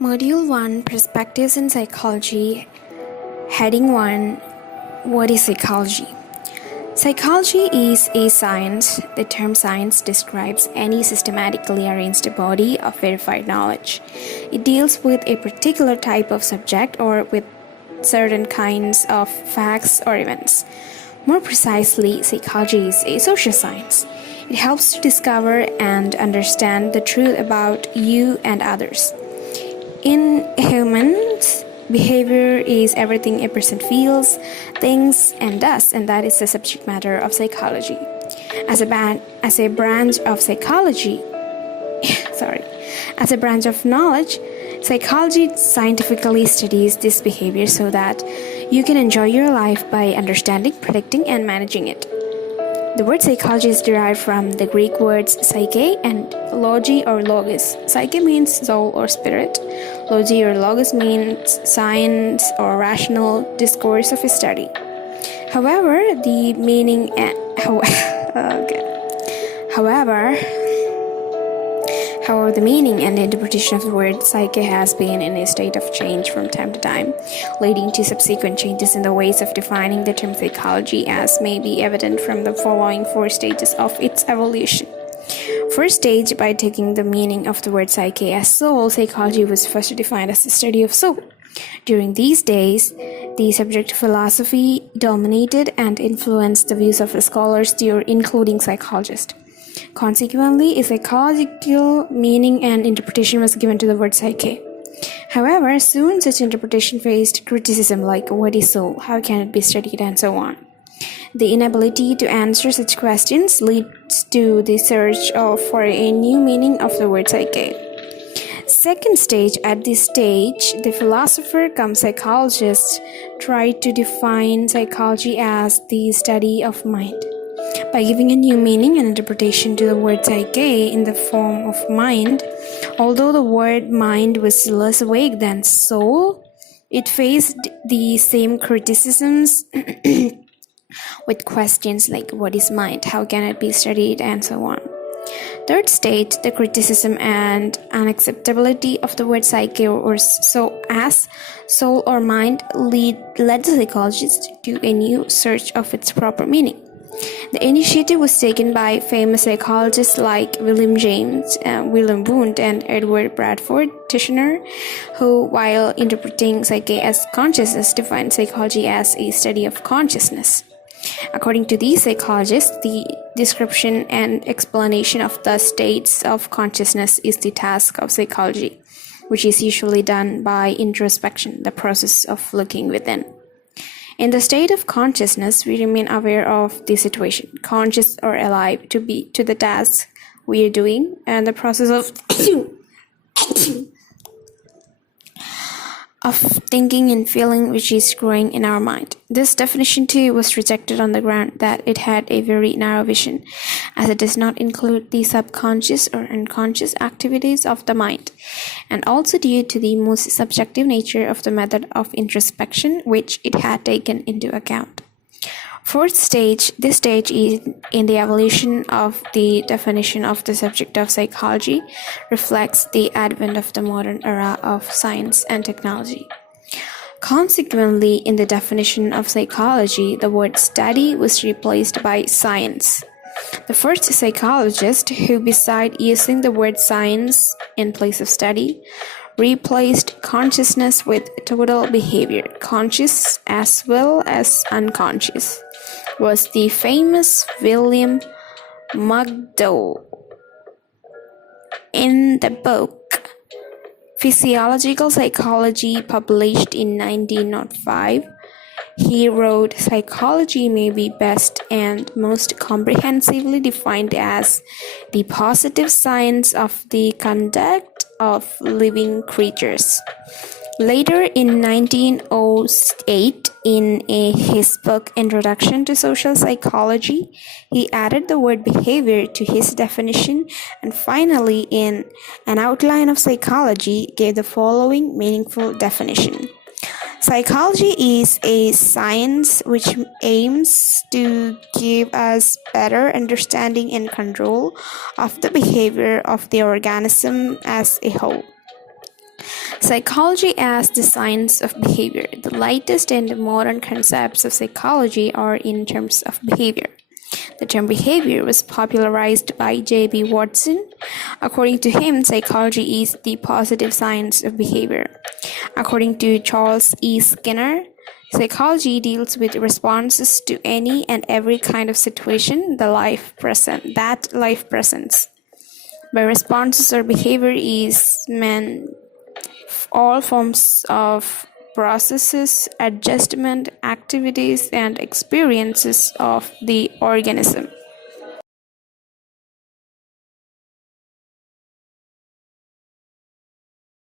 Module 1 Perspectives in Psychology. Heading 1 What is psychology? Psychology is a science. The term science describes any systematically arranged body of verified knowledge. It deals with a particular type of subject or with certain kinds of facts or events. More precisely, psychology is a social science. It helps to discover and understand the truth about you and others. In humans, behavior is everything a person feels, thinks, and does, and that is the subject matter of psychology. As a branch of psychology, as a branch of knowledge, psychology scientifically studies this behavior so that you can enjoy your life by understanding, predicting, and managing it. The word psychology is derived from the Greek words psyche and logi or logos. Psyche means soul or spirit. Logi or logos means science or rational discourse of a study. However, the meaning and the meaning and the interpretation of the word psyche has been in a state of change from time to time, leading to subsequent changes in the ways of defining the term psychology, as may be evident from the following 4 stages of its evolution. First stage, by taking the meaning of the word psyche as soul, psychology was first defined as the study of soul. During these days, the subject philosophy dominated and influenced the views of the scholars, including psychologists. Consequently, a psychological meaning and interpretation was given to the word psyche. However, soon such interpretation faced criticism like what is soul, how can it be studied, and so on. The inability to answer such questions leads to the search for a new meaning of the word psyche. Second stage, at this stage, the philosopher cum psychologist tried to define psychology as the study of mind. By giving a new meaning and interpretation to the word psyche in the form of mind, although the word mind was less vague than soul, it faced the same criticisms with questions like what is mind, how can it be studied, and so on. Third stage, the criticism and unacceptability of the word psyche or so as soul or mind led the psychologist to a new search of its proper meaning. The initiative was taken by famous psychologists like William James, William Wundt, and Edward Bradford Tishner, who, while interpreting psyche as consciousness, defined psychology as a study of consciousness. According to these psychologists, the description and explanation of the states of consciousness is the task of psychology, which is usually done by introspection, the process of looking within. In the state of consciousness, we remain aware of the situation, conscious or alive to the task we are doing, and the process of thinking and feeling which is growing in our mind. This definition too was rejected on the ground that it had a very narrow vision, as it does not include the subconscious or unconscious activities of the mind, and also due to the most subjective nature of the method of introspection which it had taken into account. Fourth stage, this stage is in the evolution of the definition of the subject of psychology, reflects the advent of the modern era of science and technology. Consequently, in the definition of psychology, the word study was replaced by science. The first psychologist who, beside using the word science in place of study, replaced consciousness with total behavior, conscious as well as unconscious, was the famous William McDowell. In the book Physiological Psychology, published in 1905, he wrote, psychology may be best and most comprehensively defined as the positive science of the conduct of living creatures. Later, in 1908, in his book Introduction to Social Psychology, he added the word behavior to his definition, and finally, in An Outline of Psychology, gave the following meaningful definition. Psychology is a science which aims to give us better understanding and control of the behavior of the organism as a whole. Psychology as the science of behavior. The latest and modern concepts of psychology are in terms of behavior. The term behavior was popularized by J.B. Watson. According to him, psychology is the positive science of behavior. According to Charles E. Skinner, psychology deals with responses to any and every kind of situation that life presents. By responses or behavior is meant all forms of processes, adjustment, activities, and experiences of the organism.